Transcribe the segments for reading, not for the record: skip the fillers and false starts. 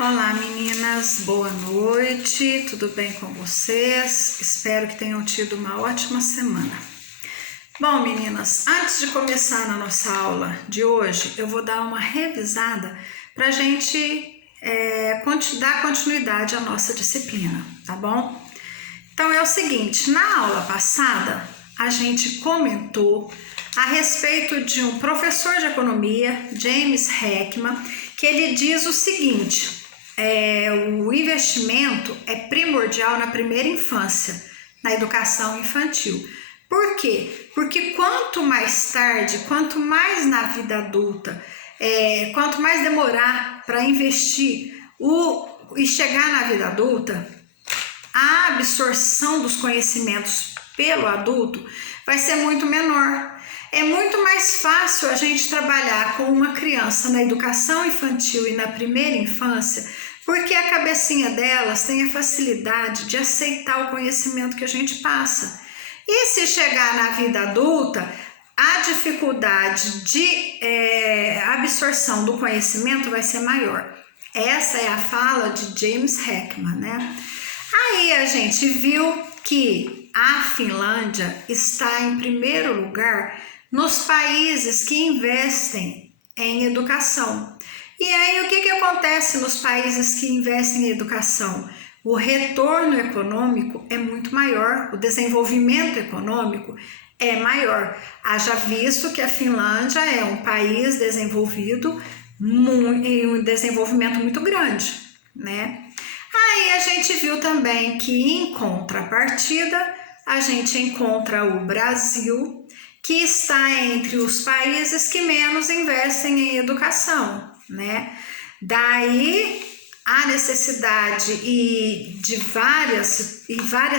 Olá meninas, boa noite, tudo bem com vocês? Espero que tenham tido uma ótima semana. Bom meninas, antes de começar na nossa aula de hoje, eu vou dar uma revisada para a gente dar continuidade à nossa disciplina, tá bom? Então é o seguinte, na aula passada a gente comentou a respeito de um professor de economia, James Heckman, que ele diz o seguinte: o investimento é primordial na primeira infância, na educação infantil. Por quê? Porque quanto mais tarde, quanto mais na vida adulta, quanto mais demorar para investir e chegar na vida adulta, a absorção dos conhecimentos pelo adulto vai ser muito menor. É muito mais fácil a gente trabalhar com uma criança na educação infantil e na primeira infância, porque a cabecinha delas tem a facilidade de aceitar o conhecimento que a gente passa. E se chegar na vida adulta, a dificuldade de absorção do conhecimento vai ser maior. Essa é a fala de James Heckman, né? Aí a gente viu que a Finlândia está em primeiro lugar nos países que investem em educação. E aí o que acontece nos países que investem em educação? O retorno econômico é muito maior, o desenvolvimento econômico é maior. Haja visto que a Finlândia é um país desenvolvido em um desenvolvimento muito grande, né? Aí a gente viu também que em contrapartida a gente encontra o Brasil, que está entre os países que menos investem em educação, né? Daí a necessidade de várias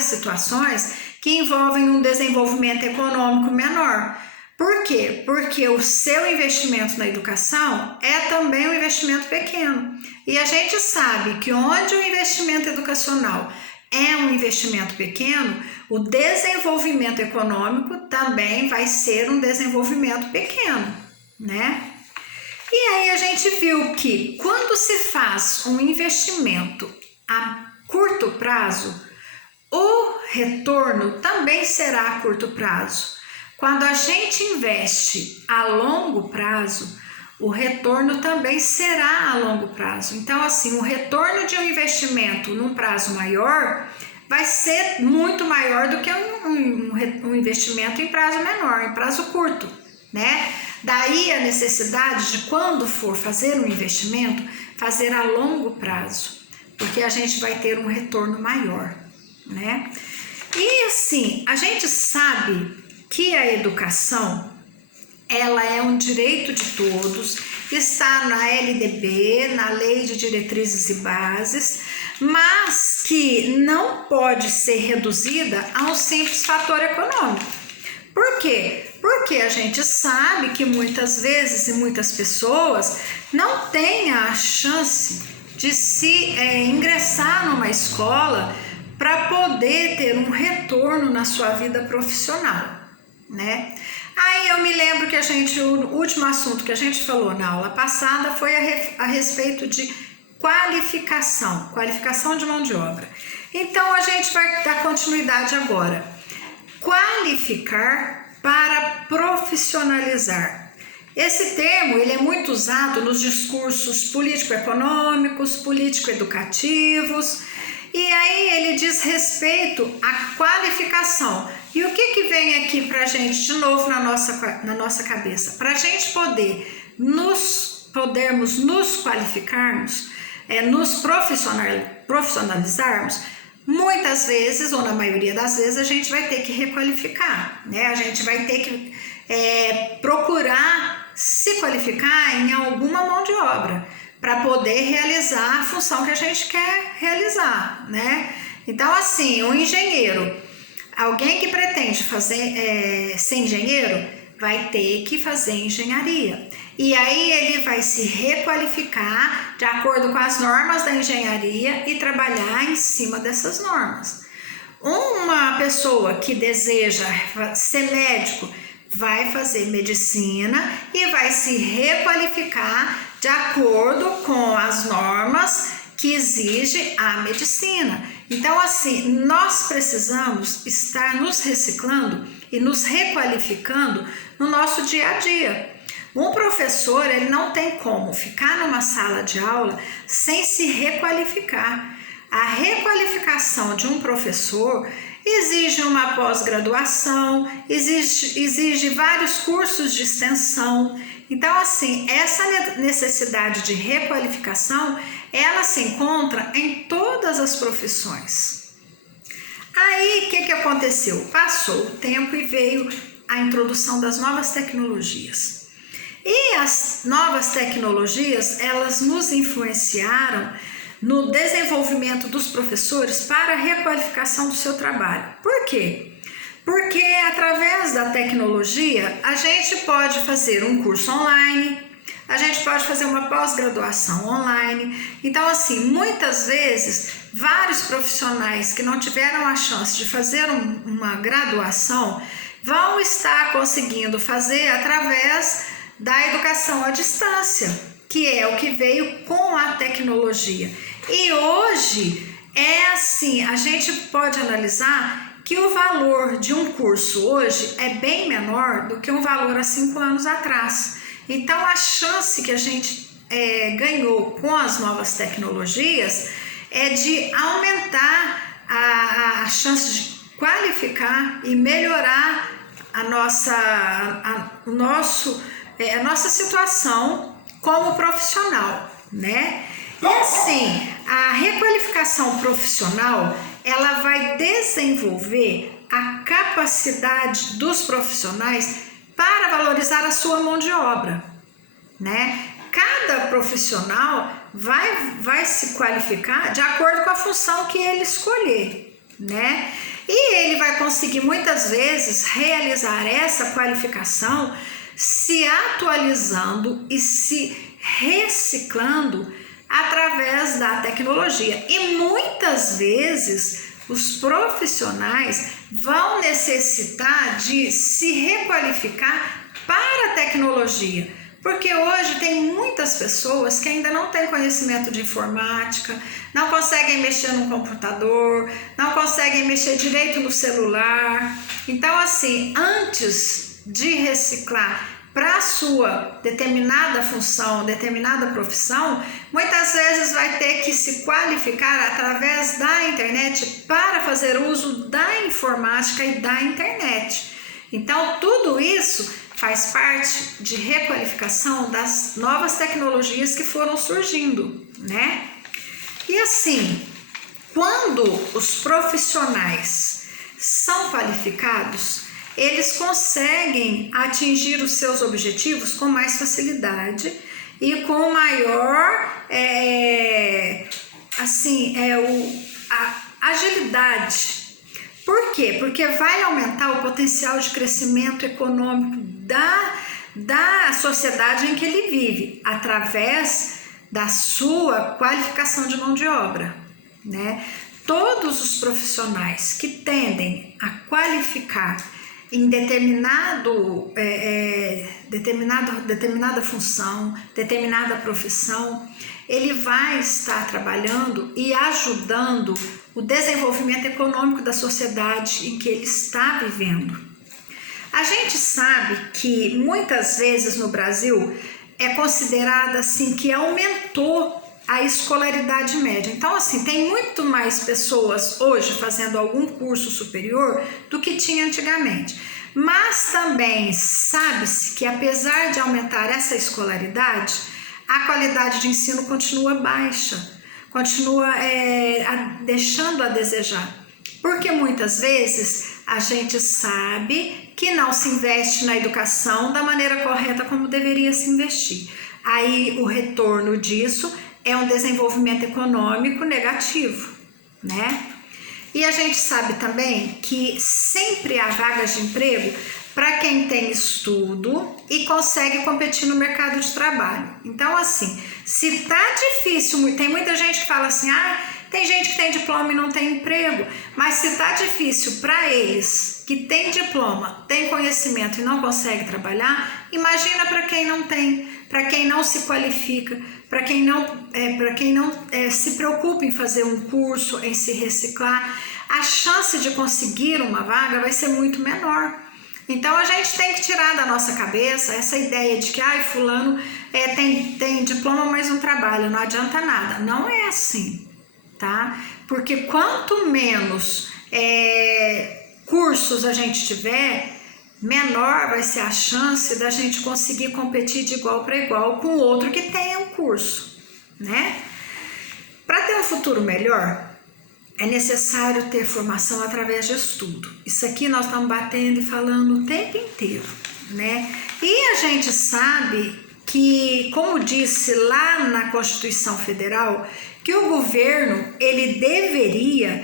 situações que envolvem um desenvolvimento econômico menor. Por quê? Porque o seu investimento na educação é também um investimento pequeno. E a gente sabe que onde o investimento educacional é um investimento pequeno, o desenvolvimento econômico também vai ser um desenvolvimento pequeno, né? E aí a gente viu que quando se faz um investimento a curto prazo, o retorno também será a curto prazo. Quando a gente investe a longo prazo, o retorno também será a longo prazo. Então, assim, o retorno de um investimento num prazo maior vai ser muito maior do que um investimento em prazo menor, em prazo curto, né? Daí a necessidade de, quando for fazer um investimento, fazer a longo prazo, porque a gente vai ter um retorno maior, né? E assim, a gente sabe que a educação, ela é um direito de todos, está na LDB, na Lei de Diretrizes e Bases, mas que não pode ser reduzida a um simples fator econômico. Por quê? Porque a gente sabe que muitas vezes e muitas pessoas não têm a chance de se ingressar numa escola para poder ter um retorno na sua vida profissional, né? Aí eu me lembro que o último assunto que a gente falou na aula passada foi a respeito de qualificação de mão de obra. Então a gente vai dar continuidade agora. Qualificar para profissionalizar. Esse termo ele é muito usado nos discursos político-econômicos, político-educativos, e aí ele diz respeito à qualificação. E o que vem aqui para a gente de novo na nossa cabeça? Para a gente podermos nos qualificarmos, nos profissionalizarmos, muitas vezes, ou na maioria das vezes, a gente vai ter que requalificar, né? A gente vai ter que procurar se qualificar em alguma mão de obra para poder realizar a função que a gente quer realizar, né? Então, assim, um engenheiro, alguém que pretende ser engenheiro, vai ter que fazer engenharia. E aí ele vai se requalificar de acordo com as normas da engenharia e trabalhar em cima dessas normas. Uma pessoa que deseja ser médico vai fazer medicina e vai se requalificar de acordo com as normas que exige a medicina. Então, assim, nós precisamos estar nos reciclando e nos requalificando no nosso dia a dia. Um professor, ele não tem como ficar numa sala de aula sem se requalificar. A requalificação de um professor exige uma pós-graduação, exige vários cursos de extensão. Então, assim, essa necessidade de requalificação, ela se encontra em todas as profissões. Aí, o que aconteceu? Passou o tempo e veio a introdução das novas tecnologias. E as novas tecnologias, elas nos influenciaram no desenvolvimento dos professores para a requalificação do seu trabalho. Por quê? Porque através da tecnologia a gente pode fazer um curso online, a gente pode fazer uma pós-graduação online. Então, assim, muitas vezes, vários profissionais que não tiveram a chance de fazer uma graduação vão estar conseguindo fazer através da educação à distância, que é o que veio com a tecnologia. E hoje é assim, a gente pode analisar que o valor de um curso hoje é bem menor do que um valor há 5 anos atrás. Então, a chance que a gente ganhou com as novas tecnologias é de aumentar a chance de qualificar e melhorar a nossa situação como profissional, né? E assim, a requalificação profissional, ela vai desenvolver a capacidade dos profissionais para valorizar a sua mão de obra, né? Cada profissional vai se qualificar de acordo com a função que ele escolher, né? E ele vai conseguir muitas vezes realizar essa qualificação se atualizando e se reciclando através da tecnologia. E muitas vezes os profissionais vão necessitar de se requalificar para a tecnologia, porque hoje tem muitas pessoas que ainda não têm conhecimento de informática, não conseguem mexer no computador, não conseguem mexer direito no celular. Então, assim, antes de reciclar para a sua determinada função, determinada profissão, muitas vezes vai ter que se qualificar através da internet para fazer uso da informática e da internet. Então, tudo isso faz parte de requalificação das novas tecnologias que foram surgindo, né? E assim, quando os profissionais são qualificados, eles conseguem atingir os seus objetivos com mais facilidade e com maior agilidade. Por quê? Porque vai aumentar o potencial de crescimento econômico da sociedade em que ele vive, através da sua qualificação de mão de obra, né? Todos os profissionais que tendem a qualificar em determinada função, determinada profissão, ele vai estar trabalhando e ajudando o desenvolvimento econômico da sociedade em que ele está vivendo. A gente sabe que muitas vezes no Brasil é considerada assim que aumentou a escolaridade média. Então, assim, tem muito mais pessoas hoje fazendo algum curso superior do que tinha antigamente. Mas também sabe-se que, apesar de aumentar essa escolaridade, a qualidade de ensino continua baixa, continua deixando a desejar. Porque muitas vezes a gente sabe que não se investe na educação da maneira correta como deveria se investir. Aí o retorno disso é um desenvolvimento econômico negativo, né? E a gente sabe também que sempre há vagas de emprego para quem tem estudo e consegue competir no mercado de trabalho. Então, assim, se tá difícil, tem muita gente que fala assim, tem gente que tem diploma e não tem emprego, mas se tá difícil para eles que tem diploma, tem conhecimento e não consegue trabalhar, imagina para quem não tem. para quem não se qualifica, para quem não se preocupa em fazer um curso, em se reciclar, a chance de conseguir uma vaga vai ser muito menor. Então a gente tem que tirar da nossa cabeça essa ideia de que fulano tem diploma, mas não trabalha, não adianta nada. Não é assim, tá? Porque quanto menos cursos a gente tiver, menor vai ser a chance da gente conseguir competir de igual para igual com outro que tenha um curso, né? Para ter um futuro melhor, é necessário ter formação através de estudo. Isso aqui nós estamos batendo e falando o tempo inteiro, né? E a gente sabe que, como disse lá na Constituição Federal, que o governo ele deveria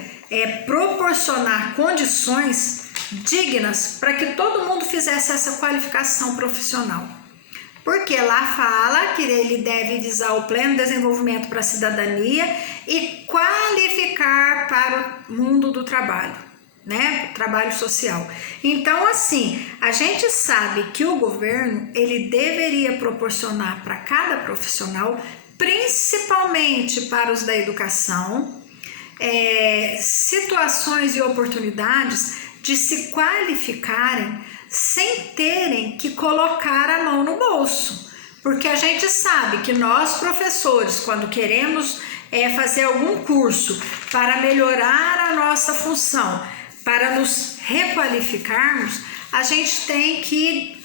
proporcionar condições dignas para que todo mundo fizesse essa qualificação profissional. Porque lá fala que ele deve visar o pleno desenvolvimento para a cidadania e qualificar para o mundo do trabalho, né? Trabalho social. Então, assim, a gente sabe que o governo ele deveria proporcionar para cada profissional, principalmente para os da educação, situações e oportunidades de se qualificarem sem terem que colocar a mão no bolso, porque a gente sabe que nós professores, quando queremos fazer algum curso para melhorar a nossa função, para nos requalificarmos, a gente tem que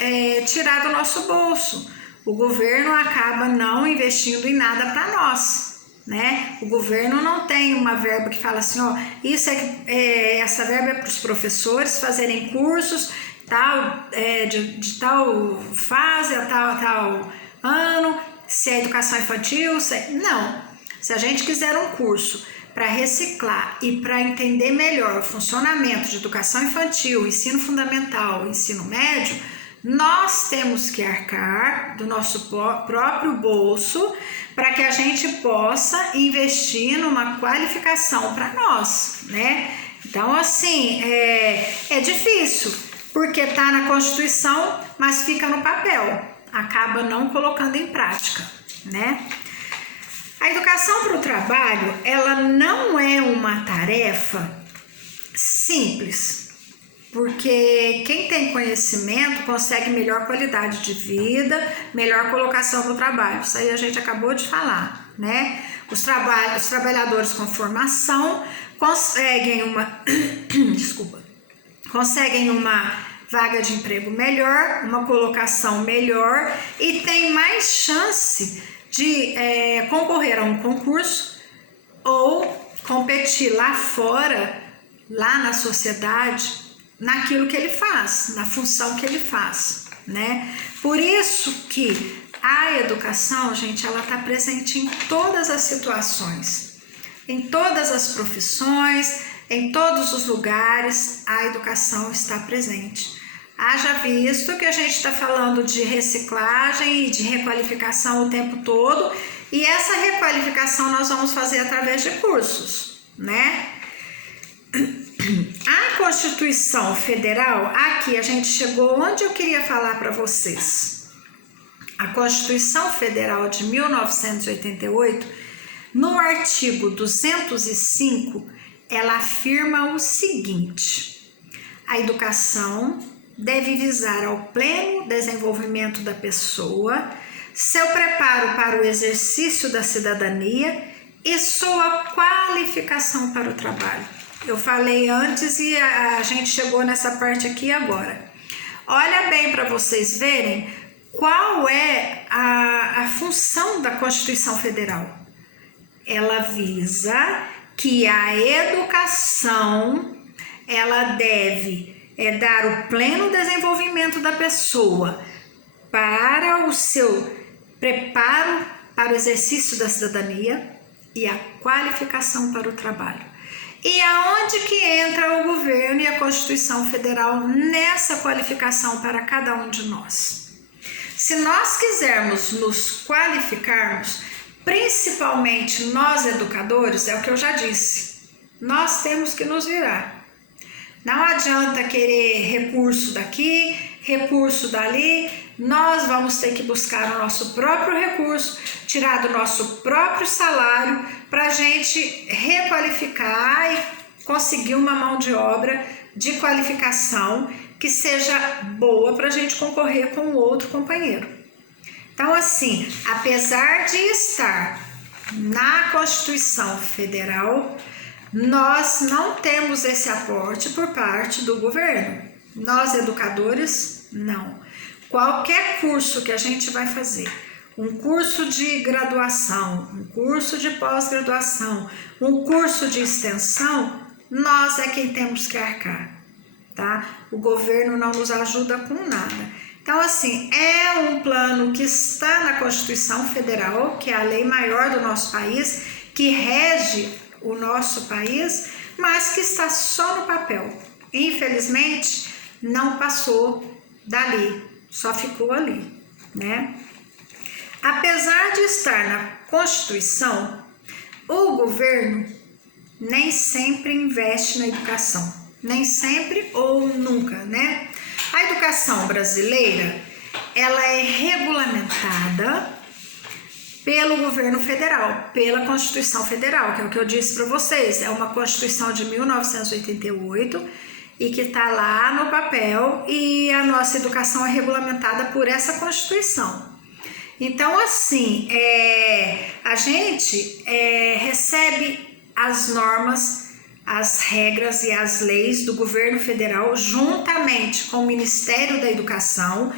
tirar do nosso bolso. O governo acaba não investindo em nada para nós, né? O governo não tem uma verba que fala assim, essa verba é para os professores fazerem cursos de tal fase a tal ano, se é educação infantil, não. Se a gente quiser um curso para reciclar e para entender melhor o funcionamento de educação infantil, ensino fundamental, ensino médio, nós temos que arcar do nosso próprio bolso para que a gente possa investir numa qualificação para nós, né? Então, assim, é difícil, porque está na Constituição, mas fica no papel, acaba não colocando em prática, né? A educação para o trabalho, ela não é uma tarefa simples, porque quem tem conhecimento consegue melhor qualidade de vida, melhor colocação no trabalho. Isso aí a gente acabou de falar, né? Os trabalhadores com formação conseguem conseguem uma vaga de emprego melhor, uma colocação melhor e tem mais chance de concorrer a um concurso ou competir lá fora, lá na sociedade, naquilo que ele faz, na função que ele faz, né? Por isso que a educação, gente, ela está presente em todas as situações, em todas as profissões, em todos os lugares, a educação está presente. Haja visto que a gente está falando de reciclagem e de requalificação o tempo todo, e essa requalificação nós vamos fazer através de cursos, né? A Constituição Federal, aqui a gente chegou onde eu queria falar para vocês. A Constituição Federal de 1988, no artigo 205, ela afirma o seguinte: a educação deve visar ao pleno desenvolvimento da pessoa, seu preparo para o exercício da cidadania e sua qualificação para o trabalho. Eu falei antes e a gente chegou nessa parte aqui agora. Olha bem para vocês verem qual é a função da Constituição Federal. Ela visa que a educação ela deve dar o pleno desenvolvimento da pessoa para o seu preparo para o exercício da cidadania e a qualificação para o trabalho. E aonde que entra o governo e a Constituição Federal nessa qualificação para cada um de nós? Se nós quisermos nos qualificarmos, principalmente nós educadores, é o que eu já disse, nós temos que nos virar. Não adianta querer recurso daqui, recurso dali, nós vamos ter que buscar o nosso próprio recurso, tirar do nosso próprio salário para a gente requalificar e conseguir uma mão de obra de qualificação que seja boa para a gente concorrer com o outro companheiro. Então, assim, apesar de estar na Constituição Federal, nós não temos esse aporte por parte do governo. Nós, educadores, não. Qualquer curso que a gente vai fazer, um curso de graduação, um curso de pós-graduação, um curso de extensão, nós é quem temos que arcar, tá? O governo não nos ajuda com nada. Então, assim, é um plano que está na Constituição Federal, que é a lei maior do nosso país, que rege o nosso país, mas que está só no papel. Infelizmente, não passou dali, só ficou ali, né? Apesar de estar na Constituição, o governo nem sempre investe na educação, nem sempre ou nunca, né? A educação brasileira, ela é regulamentada pelo governo federal, pela Constituição Federal, que é o que eu disse para vocês, é uma Constituição de 1988 e que está lá no papel, e a nossa educação é regulamentada por essa Constituição. Então, assim, a gente recebe as normas, as regras e as leis do governo federal juntamente com o Ministério da Educação,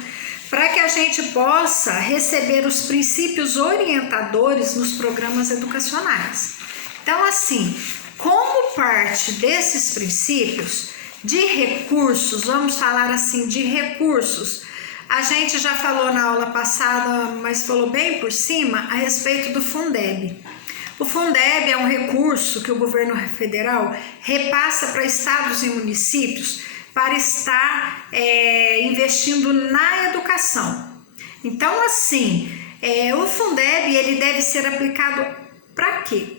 para que a gente possa receber os princípios orientadores nos programas educacionais. Então, assim, como parte desses princípios de recursos, vamos falar assim, de recursos, a gente já falou na aula passada, mas falou bem por cima, a respeito do Fundeb. O Fundeb é um recurso que o governo federal repassa para estados e municípios para estar investindo na educação. Então, assim, o Fundeb ele deve ser aplicado para quê?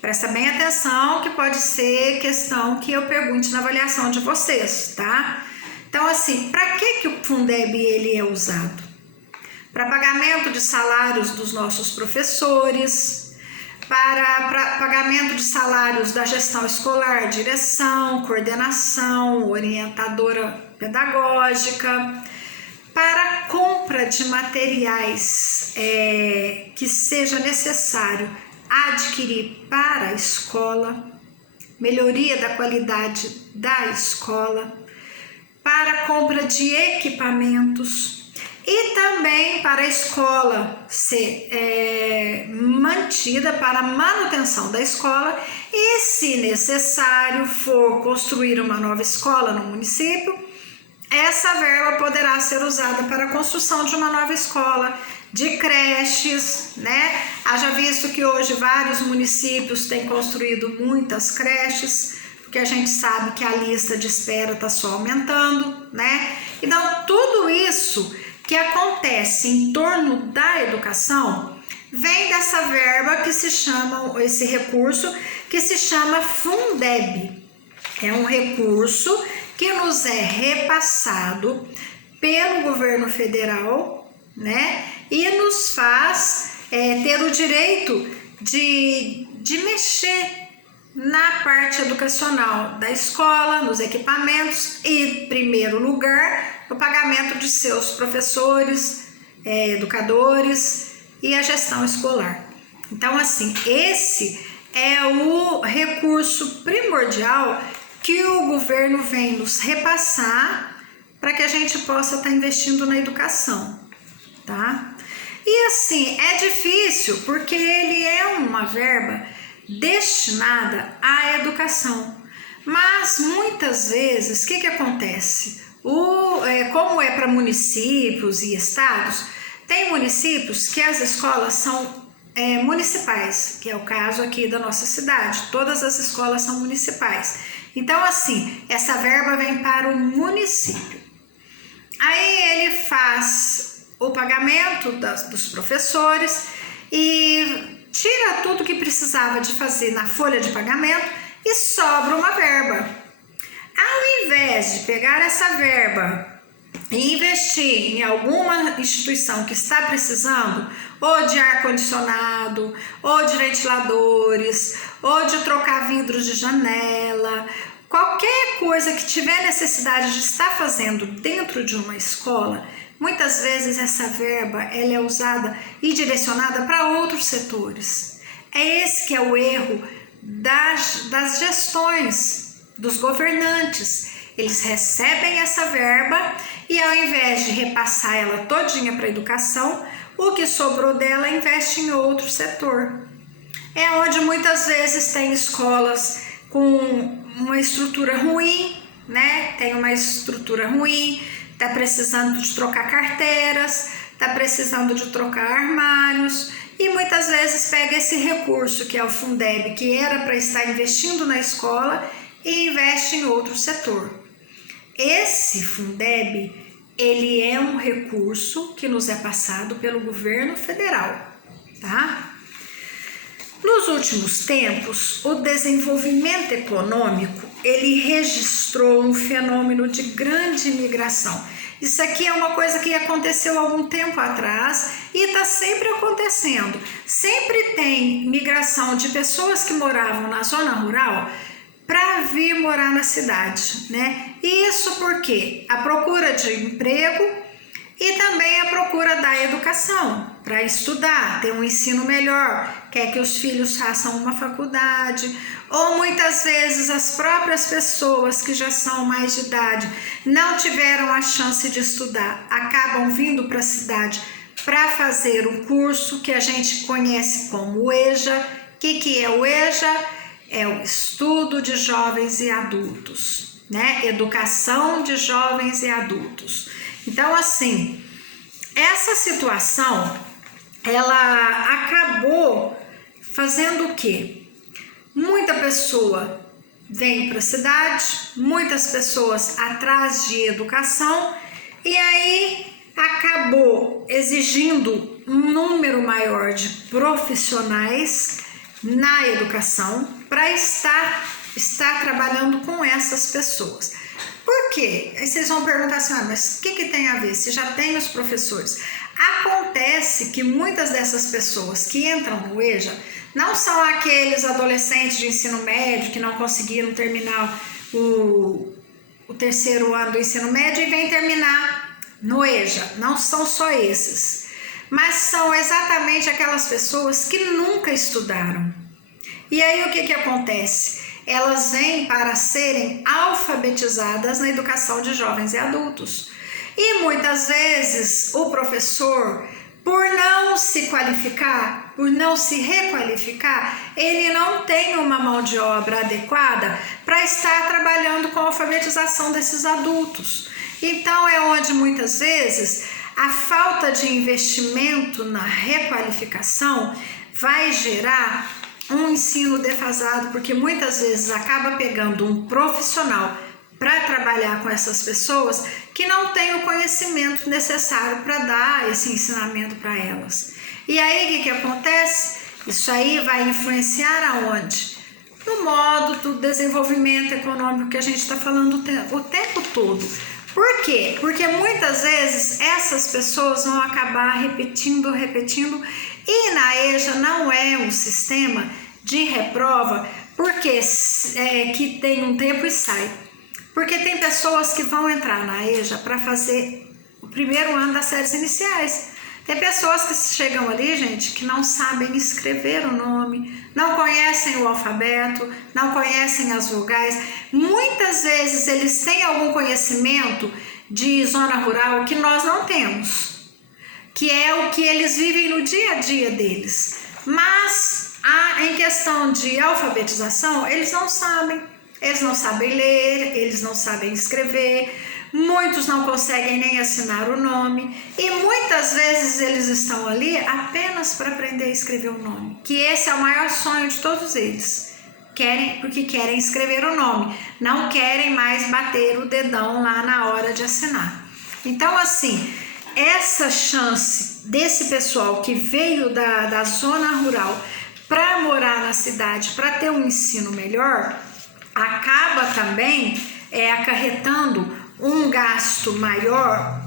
Presta bem atenção que pode ser questão que eu pergunte na avaliação de vocês, tá? Então, assim, para que o Fundeb ele é usado? Para pagamento de salários dos nossos professores, para pagamento de salários da gestão escolar, direção, coordenação, orientadora pedagógica, para compra de materiais que seja necessário adquirir para a escola, melhoria da qualidade da escola, para compra de equipamentos e também para a escola ser mantida para a manutenção da escola e, se necessário for construir uma nova escola no município, essa verba poderá ser usada para a construção de uma nova escola, de creches, né? Haja visto que hoje vários municípios têm construído muitas creches, porque a gente sabe que a lista de espera está só aumentando, né? Então, tudo isso que acontece em torno da educação vem dessa verba que se chama, esse recurso que se chama Fundeb. É um recurso que nos é repassado pelo governo federal, né? E nos faz ter o direito de mexer na parte educacional da escola, nos equipamentos e, em primeiro lugar, no pagamento de seus professores, educadores e a gestão escolar. Então, assim, esse é o recurso primordial que o governo vem nos repassar para que a gente possa estar investindo na educação, tá? E assim, é difícil porque ele é uma verba destinada à educação, mas muitas vezes, o que acontece? Como é para municípios e estados, tem municípios que as escolas são municipais, que é o caso aqui da nossa cidade, todas as escolas são municipais. Então, assim, essa verba vem para o município. Aí ele faz o pagamento dos professores e tira tudo que precisava de fazer na folha de pagamento e sobra uma verba. Ao invés de pegar essa verba e investir em alguma instituição que está precisando, ou de ar-condicionado, ou de ventiladores, ou de trocar vidros de janela, qualquer coisa que tiver necessidade de estar fazendo dentro de uma escola, muitas vezes essa verba ela é usada e direcionada para outros setores. É esse que é o erro das gestões, dos governantes. Eles recebem essa verba e ao invés de repassar ela todinha para a educação, o que sobrou dela investe em outro setor. É onde muitas vezes tem escolas com uma estrutura ruim, né? Tem uma estrutura ruim, está precisando de trocar carteiras, está precisando de trocar armários e muitas vezes pega esse recurso que é o Fundeb, que era para estar investindo na escola e investe em outro setor. Esse Fundeb, ele é um recurso que nos é passado pelo governo federal, tá? Nos últimos tempos, o desenvolvimento econômico, ele registrou um fenômeno de grande migração. Isso aqui é uma coisa que aconteceu há algum tempo atrás e está sempre acontecendo. Sempre tem migração de pessoas que moravam na zona rural para vir morar na cidade, né? Isso porque a procura de emprego e também a procura da educação, para estudar, ter um ensino melhor, quer que os filhos façam uma faculdade, ou muitas vezes as próprias pessoas que já são mais de idade não tiveram a chance de estudar, acabam vindo para a cidade para fazer um curso que a gente conhece como EJA. O que é o EJA? É o estudo de jovens e adultos, né? Educação de jovens e adultos. Então, assim, essa situação, ela acabou fazendo o quê? Muita pessoa vem para a cidade, muitas pessoas atrás de educação, e aí acabou exigindo um número maior de profissionais na educação para estar trabalhando com essas pessoas. Por quê? Aí vocês vão perguntar assim, mas o que tem a ver? Se já tem os professores. Acontece que muitas dessas pessoas que entram no EJA não são aqueles adolescentes de ensino médio que não conseguiram terminar o terceiro ano do ensino médio e vêm terminar no EJA. Não são só esses, mas são exatamente aquelas pessoas que nunca estudaram. E aí o que acontece? Elas vêm para serem alfabetizadas na educação de jovens e adultos. E muitas vezes o professor, por não se qualificar, por não se requalificar, ele não tem uma mão de obra adequada para estar trabalhando com a alfabetização desses adultos. Então é onde muitas vezes a falta de investimento na requalificação vai gerar um ensino defasado, porque muitas vezes acaba pegando um profissional para trabalhar com essas pessoas que não tem o conhecimento necessário para dar esse ensinamento para elas. E aí o que acontece? Isso aí vai influenciar aonde? No modo do desenvolvimento econômico que a gente está falando o tempo todo. Por quê? Porque muitas vezes essas pessoas vão acabar repetindo, e na EJA não é um sistema de reprova, porque que tem um tempo e sai. Porque tem pessoas que vão entrar na EJA para fazer o primeiro ano das séries iniciais. Tem pessoas que chegam ali, gente, que não sabem escrever o nome, não conhecem o alfabeto, não conhecem as vogais. Muitas vezes eles têm algum conhecimento de zona rural que nós não temos, que é o que eles vivem no dia a dia deles. Mas em questão de alfabetização, eles não sabem ler, eles não sabem escrever, muitos não conseguem nem assinar o nome e muitas vezes eles estão ali apenas para aprender a escrever o nome, que esse é o maior sonho de todos eles. Porque querem escrever o nome, não querem mais bater o dedão lá na hora de assinar. Então, assim, essa chance desse pessoal que veio da zona rural para morar na cidade, para ter um ensino melhor, acaba também acarretando um gasto maior